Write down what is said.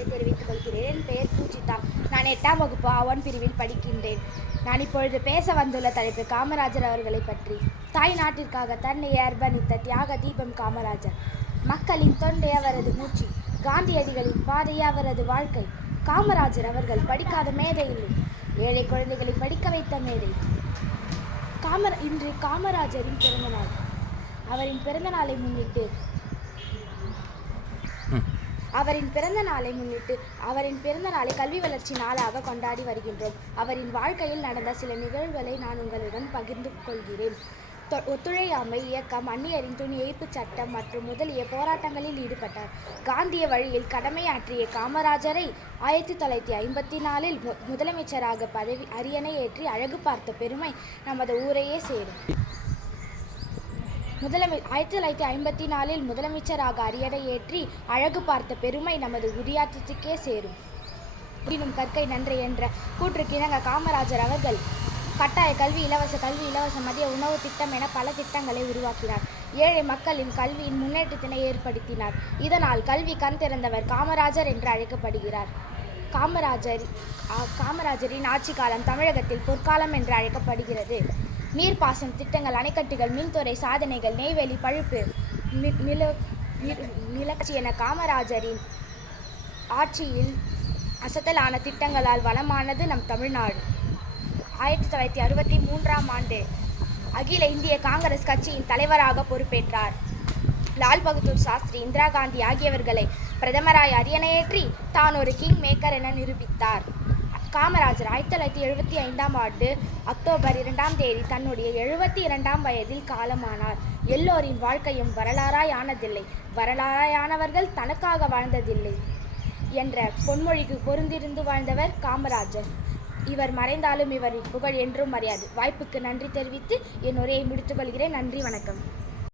நன்றி தெரிவித்துக் கொள்கிறேன். என் பெயர் பூஜிதா. நான் 8ஆம் வகுப்பு A1 பிரிவில் படிக்கின்றேன். நான் இப்பொழுது பேச வந்துள்ள தலைப்பு காமராஜர் அவர்களை பற்றி. தாய் நாட்டிற்காக தன்னை அர்ப்பணித்த தியாக தீபம் காமராஜர். மக்களின் தொண்டே அவரது மூச்சு. காந்தியடிகளின் பாதையே அவரது வாழ்க்கை. காமராஜர் அவர்கள் படிக்காத மேதை இல்லை. ஏழை குழந்தைகளை படிக்க வைத்த மேதை. இன்று காமராஜரின் பிறந்தநாள். அவரின் பிறந்த நாளை கல்வி வளர்ச்சி நாளாக கொண்டாடி வருகின்றோம். அவரின் வாழ்க்கையில் நடந்த சில நிகழ்வுகளை நான் உங்களுடன் பகிர்ந்து கொள்கிறேன். ஒத்துழையாமை இயக்கம், அந்நியரின் துணி எய்ப்பு சட்டம் மற்றும் முதலிய போராட்டங்களில் ஈடுபட்டார். காந்திய வழியில் கடமையாற்றிய காமராஜரை 1954 முதலமைச்சராக அரியணை ஏற்றி அழகு பார்த்த பெருமை நமது ஊரையே சேரும். 1954 முதலமைச்சராக அரியணை ஏற்றி அழகு பார்த்த பெருமை நமது குடியாத்தத்துக்கே சேரும். கற்கை நன்றி என்ற கூற்றுக்கிணங்க காமராஜர் அவர்கள் கட்டாய கல்வி, இலவச கல்வி, இலவச மதிய உணவு திட்டம் என பல திட்டங்களை உருவாக்கினார். ஏழை மக்களின் கல்வியின் முன்னேற்றத்தினை ஏற்படுத்தினார். இதனால் கல்வி கண் திறந்தவர் காமராஜர் என்று அழைக்கப்படுகிறார். காமராஜரின் ஆட்சி காலம் தமிழகத்தில் பொற்காலம் என்று அழைக்கப்படுகிறது. நீர்ப்பாசன திட்டங்கள், அணைக்கட்டுகள், மின்துறை சாதனைகள், நெய்வேலி பழுப்பு நிலச்சி என காமராஜரின் ஆட்சியில் அசத்தலான திட்டங்களால் வளமானது நம் தமிழ்நாடு. 1963ஆம் ஆண்டு அகில இந்திய காங்கிரஸ் கட்சியின் தலைவராக பொறுப்பேற்றார். லால் பகதூர் சாஸ்திரி, இந்திரா காந்தி ஆகியவர்களை பிரதமராய் அரியணையேற்றி தான் ஒரு கிங் மேக்கர் என நிரூபித்தார். காமராஜர் 1975ஆம் ஆண்டு அக்டோபர் 2ஆம் தேதி தன்னுடைய 72ஆம் வயதில் காலமானார். எல்லோரின் வாழ்க்கையும் வரலாறாய் ஆனதில்லை, வரலாறாயானவர்கள் தனக்காக வாழ்ந்ததில்லை என்ற பொன்மொழிக்கு பொருந்திருந்து வாழ்ந்தவர் காமராஜர். இவர் மறைந்தாலும் இவரின் புகழ் என்றும் மறையாது. வாய்ப்புக்கு நன்றி தெரிவித்து என் உரையை முடித்துக் கொள்கிறேன். நன்றி, வணக்கம்.